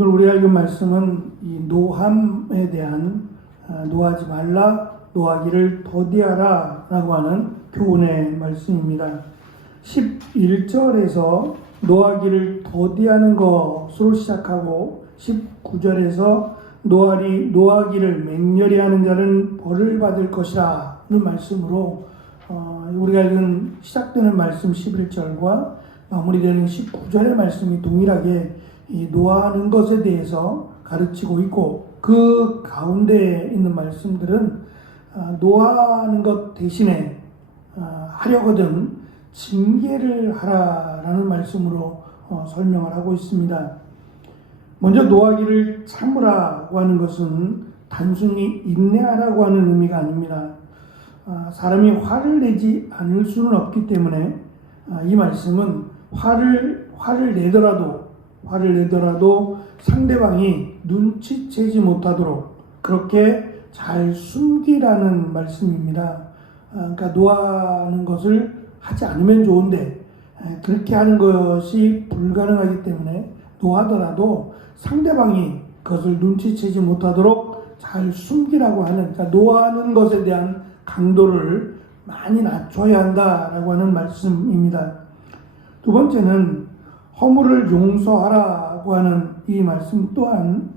오늘 우리가 읽은 말씀은 이 노함에 대한 노하지 말라, 노하기를 더디하라 라고 하는 교훈의 말씀입니다. 11절에서 노하기를 더디하는 것으로 시작하고 19절에서 노하기를 맹렬히 하는 자는 벌을 받을 것이라 는 말씀으로 우리가 읽은 시작되는 말씀 11절과 마무리되는 19절의 말씀이 동일하게 이 노하는 것에 대해서 가르치고 있고, 그 가운데에 있는 말씀들은 노하는 것 대신에 하려거든 징계를 하라라는 말씀으로 설명을 하고 있습니다. 먼저 노하기를 참으라고 하는 것은 단순히 인내하라고 하는 의미가 아닙니다. 사람이 화를 내지 않을 수는 없기 때문에 이 말씀은 화를 내더라도 상대방이 눈치채지 못하도록 그렇게 잘 숨기라는 말씀입니다. 그러니까 노하는 것을 하지 않으면 좋은데 그렇게 하는 것이 불가능하기 때문에 노하더라도 상대방이 그것을 눈치채지 못하도록 잘 숨기라고 하는, 그러니까 노하는 것에 대한 강도를 많이 낮춰야 한다라고 하는 말씀입니다. 두 번째는 허물을 용서하라고 하는 이 말씀 또한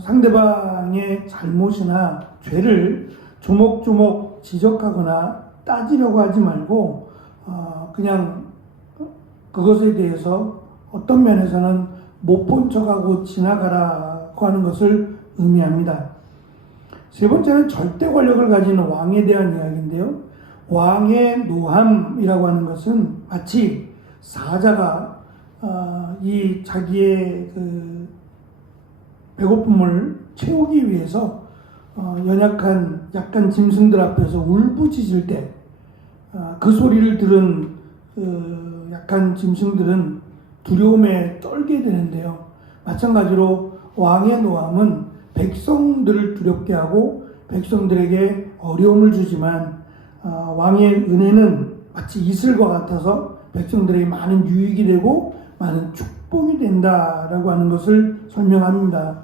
상대방의 잘못이나 죄를 조목조목 지적하거나 따지려고 하지 말고 그냥 그것에 대해서 어떤 면에서는 못 본 척하고 지나가라고 하는 것을 의미합니다. 세 번째는 절대 권력을 가진 왕에 대한 이야기인데요. 왕의 노함이라고 하는 것은 마치 사자가 이 자기의 그 배고픔을 채우기 위해서 약간 짐승들 앞에서 울부짖을 때 그 소리를 들은 약한 짐승들은 두려움에 떨게 되는데요. 마찬가지로 왕의 노함은 백성들을 두렵게 하고 백성들에게 어려움을 주지만 왕의 은혜는 마치 이슬과 같아서 백성들에게 많은 유익이 되고 많은 축복이 된다라고 하는 것을 설명합니다.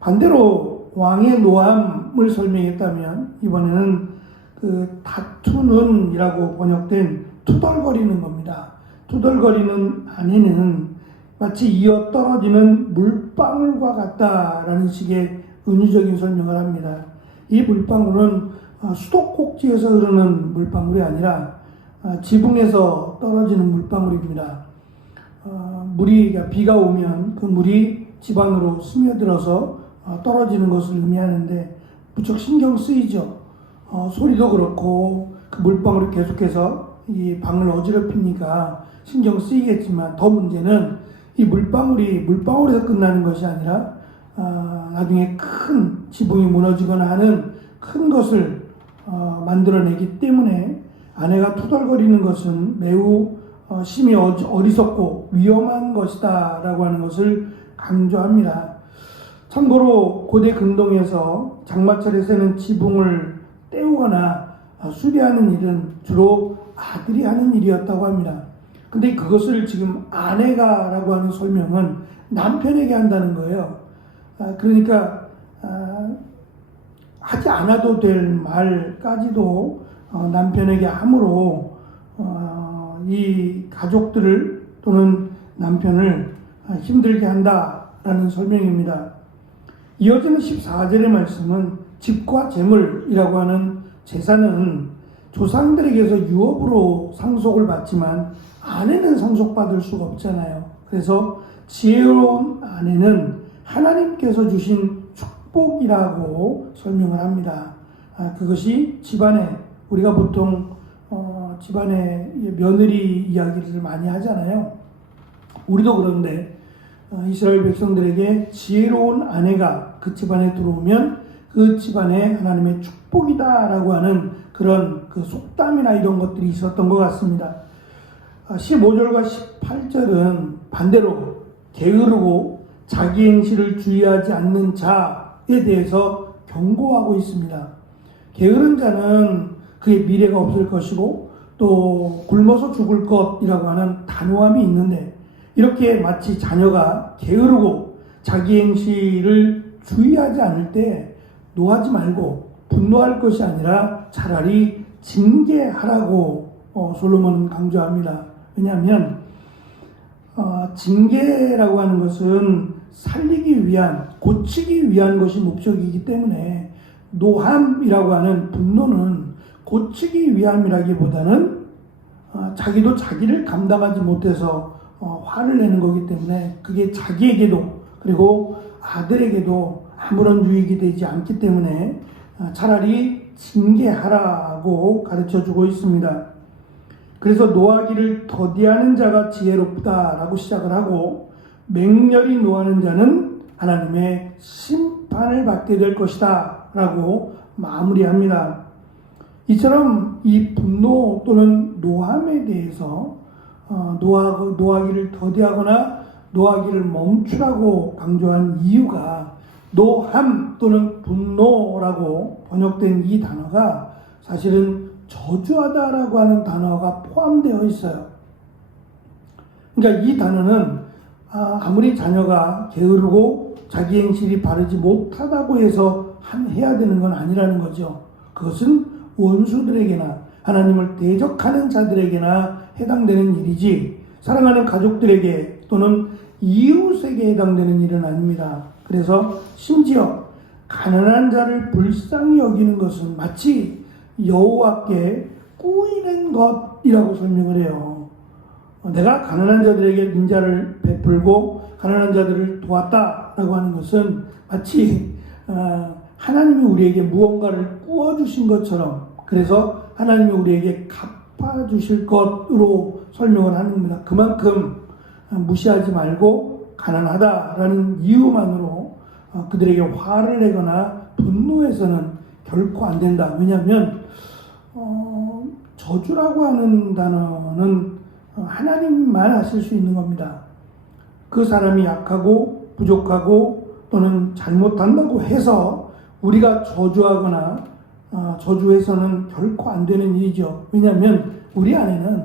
반대로 왕의 노함을 설명했다면 이번에는 그 다투는 이라고 번역된 투덜거리는 겁니다. 투덜거리는 아내는 마치 이어 떨어지는 물방울과 같다라는 식의 은유적인 설명을 합니다. 이 물방울은 수도꼭지에서 흐르는 물방울이 아니라 지붕에서 떨어지는 물방울입니다. 비가 오면 그 물이 집 안으로 스며들어서 떨어지는 것을 의미하는데 무척 신경 쓰이죠. 소리도 그렇고 그 물방울이 계속해서 이 방을 어지럽히니까 신경 쓰이겠지만 더 문제는 이 물방울에서 끝나는 것이 아니라 나중에 큰 지붕이 무너지거나 하는 큰 것을 만들어내기 때문에 아내가 투덜거리는 것은 매우 심히 어리석고 위험한 것이다 라고 하는 것을 강조합니다. 참고로 고대 근동에서 장마철에 새는 지붕을 떼우거나 수리하는 일은 주로 아들이 하는 일이었다고 합니다. 근데 그것을 지금 아내가 라고 하는 설명은 남편에게 한다는 거예요. 그러니까 하지 않아도 될 말까지도 남편에게 함으로 이 가족들을 또는 남편을 힘들게 한다라는 설명입니다. 이어지는 14절의 말씀은 집과 재물이라고 하는 재산은 조상들에게서 유업으로 상속을 받지만 아내는 상속받을 수가 없잖아요. 그래서 지혜로운 아내는 하나님께서 주신 축복이라고 설명을 합니다. 그것이 집안에, 우리가 보통 집안에 며느리 이야기를 많이 하잖아요. 우리도 그런데 이스라엘 백성들에게 지혜로운 아내가 그 집안에 들어오면 그 집안에 하나님의 축복이다라고 하는 그런 그 속담이나 이런 것들이 있었던 것 같습니다. 15절과 18절은 반대로 게으르고 자기 행실을 주의하지 않는 자에 대해서 경고하고 있습니다. 게으른 자는 그의 미래가 없을 것이고 또 굶어서 죽을 것이라고 하는 단호함이 있는데, 이렇게 마치 자녀가 게으르고 자기 행실을 주의하지 않을 때 노하지 말고 분노할 것이 아니라 차라리 징계하라고 솔로몬은 강조합니다. 왜냐하면 징계라고 하는 것은 살리기 위한, 고치기 위한 것이 목적이기 때문에 노함이라고 하는 분노는 고치기 위함이라기보다는 자기도 자기를 감당하지 못해서 화를 내는 거기 때문에 그게 자기에게도 그리고 아들에게도 아무런 유익이 되지 않기 때문에 차라리 징계하라고 가르쳐주고 있습니다. 그래서 노하기를 더디하는 자가 지혜롭다라고 시작을 하고 맹렬히 노하는 자는 하나님의 심판을 받게 될 것이다 라고 마무리합니다. 이처럼 이 분노 또는 노함에 대해서 노하기를 더디하거나 노하기를 멈추라고 강조한 이유가 노함 또는 분노라고 번역된 이 단어가 사실은 저주하다라고 하는 단어가 포함되어 있어요. 그러니까 이 단어는 아무리 자녀가 게으르고 자기 행실이 바르지 못하다고 해서 해야 되는 건 아니라는 거죠. 그것은 원수들에게나 하나님을 대적하는 자들에게나 해당되는 일이지 사랑하는 가족들에게 또는 이웃에게 해당되는 일은 아닙니다. 그래서 심지어 가난한 자를 불쌍히 여기는 것은 마치 여호와께 꾸이는 것이라고 설명을 해요. 내가 가난한 자들에게 인자를 베풀고 가난한 자들을 도왔다라고 하는 것은 마치 하나님이 우리에게 무언가를 꾸어주신 것처럼 그래서 하나님이 우리에게 갚아주실 것으로 설명을 하는 겁니다. 그만큼 무시하지 말고 가난하다라는 이유만으로 그들에게 화를 내거나 분노해서는 결코 안 된다. 왜냐하면 저주라고 하는 단어는 하나님만 하실 수 있는 겁니다. 그 사람이 약하고 부족하고 또는 잘못한다고 해서 우리가 저주하거나 저주해서는 결코 안 되는 일이죠. 왜냐하면 우리 안에는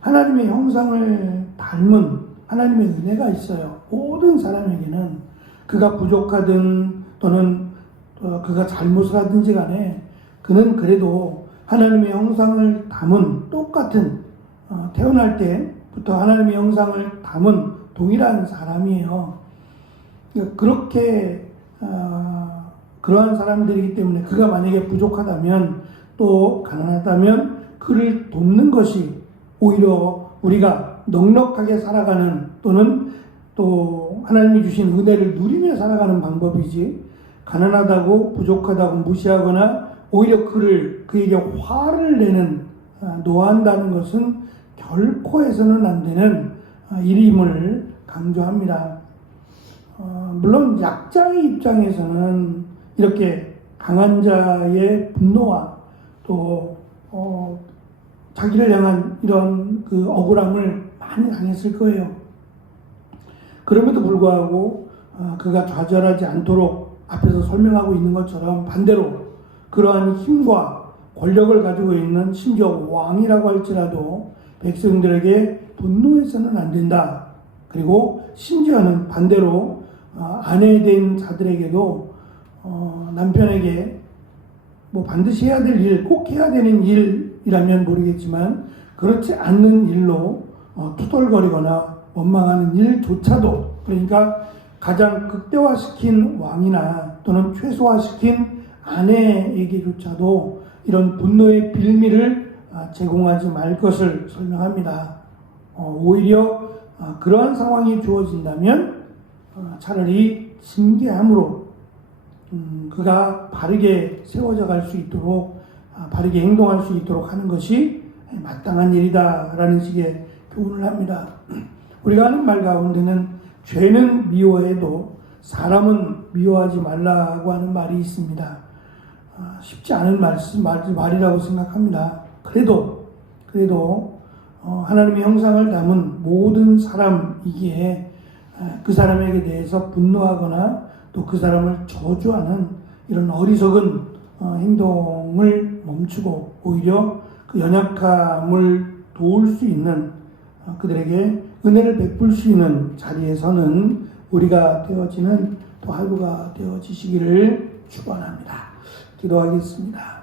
하나님의 형상을 닮은 하나님의 은혜가 있어요. 모든 사람에게는 그가 부족하든 또는 그가 잘못을 하든지 간에 그는 그래도 하나님의 형상을 담은 똑같은 태어날 때부터 하나님의 형상을 담은 동일한 사람이에요. 그렇게 그러한 사람들이기 때문에 그가 만약에 부족하다면 또 가난하다면 그를 돕는 것이 오히려 우리가 넉넉하게 살아가는 또는 또 하나님이 주신 은혜를 누리며 살아가는 방법이지 가난하다고 부족하다고 무시하거나 오히려 그에게 화를 내는 노한다는 것은 결코 해서는 안 되는 일임을 강조합니다. 물론 약자의 입장에서는 이렇게 강한 자의 분노와 또 자기를 향한 이런 그 억울함을 많이 당했을 거예요. 그럼에도 불구하고 그가 좌절하지 않도록 앞에서 설명하고 있는 것처럼 반대로 그러한 힘과 권력을 가지고 있는 심지어 왕이라고 할지라도 백성들에게 분노해서는 안 된다. 그리고 심지어는 반대로 아내된 자들에게도 남편에게 뭐 반드시 해야 될 일, 꼭 해야 되는 일이라면 모르겠지만 그렇지 않는 일로 투덜거리거나 원망하는 일조차도 그러니까 가장 극대화시킨 왕이나 또는 최소화시킨 아내에게조차도 이런 분노의 빌미를 제공하지 말 것을 설명합니다. 오히려 그러한 상황이 주어진다면 차라리 징계함으로 그가 바르게 세워져 갈 수 있도록 바르게 행동할 수 있도록 하는 것이 마땅한 일이다라는 식의 교훈을 합니다. 우리가 하는 말 가운데는 죄는 미워해도 사람은 미워하지 말라고 하는 말이 있습니다. 쉽지 않은 말이라고 생각합니다. 그래도 하나님의 형상을 담은 모든 사람이기에 그 사람에게 대해서 분노하거나 또 그 사람을 저주하는 이런 어리석은 행동을 멈추고 오히려 그 연약함을 도울 수 있는 그들에게 은혜를 베풀 수 있는 자리에서는 우리가 되어지는 또 하루가 되어지시기를 축원합니다. 기도하겠습니다.